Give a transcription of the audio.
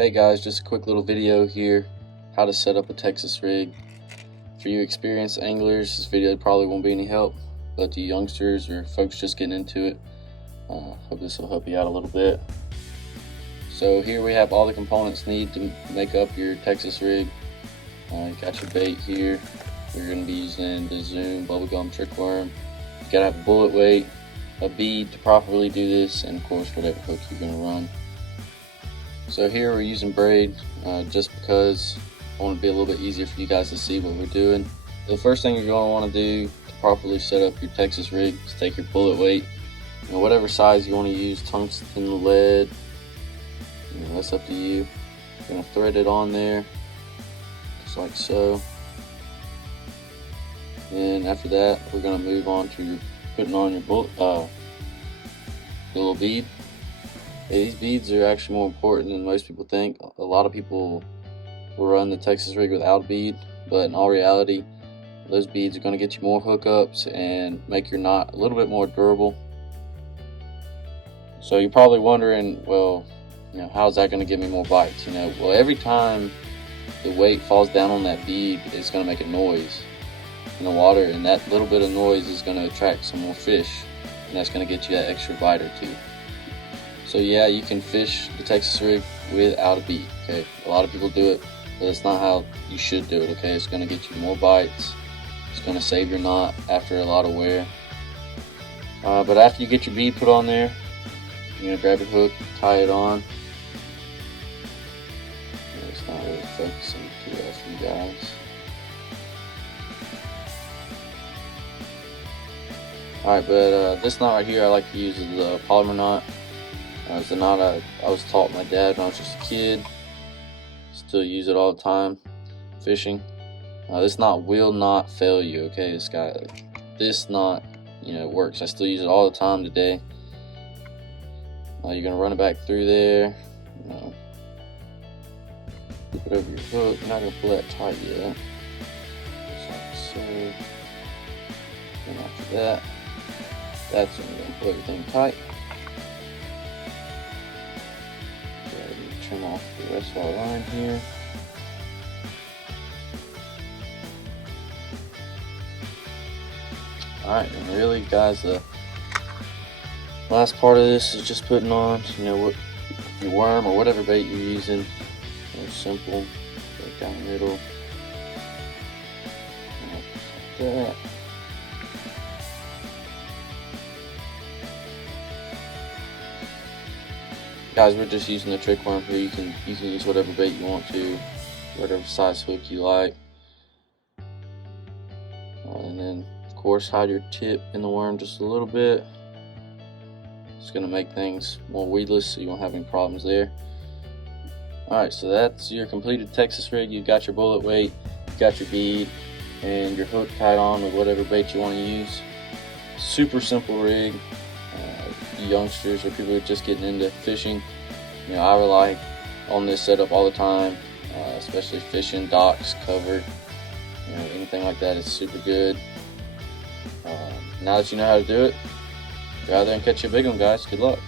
Hey guys, just a quick little video here, how to set up a Texas rig. For you experienced anglers, this video probably won't be any help, but to youngsters or folks just getting into it, hope this will help you out a little bit. So here we have all the components needed to make up your Texas rig. You got your bait here. We're going to be using the Zoom bubblegum trick worm. You got to have a bullet weight, a bead to properly do this, and of course whatever hook you're going to run. So here we're using braid just because I want to be a little bit easier for you guys to see what we're doing. The first thing you're going to want to do to properly set up your Texas rig is take your bullet weight, whatever size you want to use, tungsten, lead, that's up to you. You're going to thread it on there just like so. And after that we're going to move on to putting on your little bead. These beads are actually more important than most people think. A lot of people will run the Texas rig without a bead, but in all reality, those beads are going to get you more hookups and make your knot a little bit more durable. So you're probably wondering, well, how's that going to give me more bites? Well, every time the weight falls down on that bead, it's going to make a noise in the water, and that little bit of noise is going to attract some more fish, and that's going to get you that extra bite or two. So yeah, you can fish the Texas rig without a bead, okay? A lot of people do it, but that's not how you should do it, okay? It's going to get you more bites. It's going to save your knot after a lot of wear. But after you get your bead put on there, you're going to grab your hook, tie it on. It's not really focusing too well for you guys. Alright, but this knot right here I like to use is the polymer knot. It's the knot I was taught my dad when I was just a kid. Still use it all the time fishing. This knot will not fail you, okay? This knot, works. I still use it all the time today. You're gonna run it back through there. Flip it over your hook. You're not gonna pull that tight yet. Just like so. And after that, that's when you're gonna pull everything tight. Trim off the rest of our line here. Alright, and really guys, the last part of this is just putting on, what your worm or whatever bait you're using. Very simple. Right down the middle. Like that. Guys, we're just using the trick worm here. You can use whatever bait you want to, whatever size hook you like. And then, of course, hide your tip in the worm just a little bit. It's going to make things more weedless, so you won't have any problems there. Alright, so that's your completed Texas rig. You've got your bullet weight, you've got your bead, and your hook tied on with whatever bait you want to use. Super simple rig. Youngsters or people who are just getting into fishing, I rely on this setup all the time, especially fishing, docks, covered, anything like that is super good. Now that you know how to do it, go out there and catch you a big one, guys. Good luck.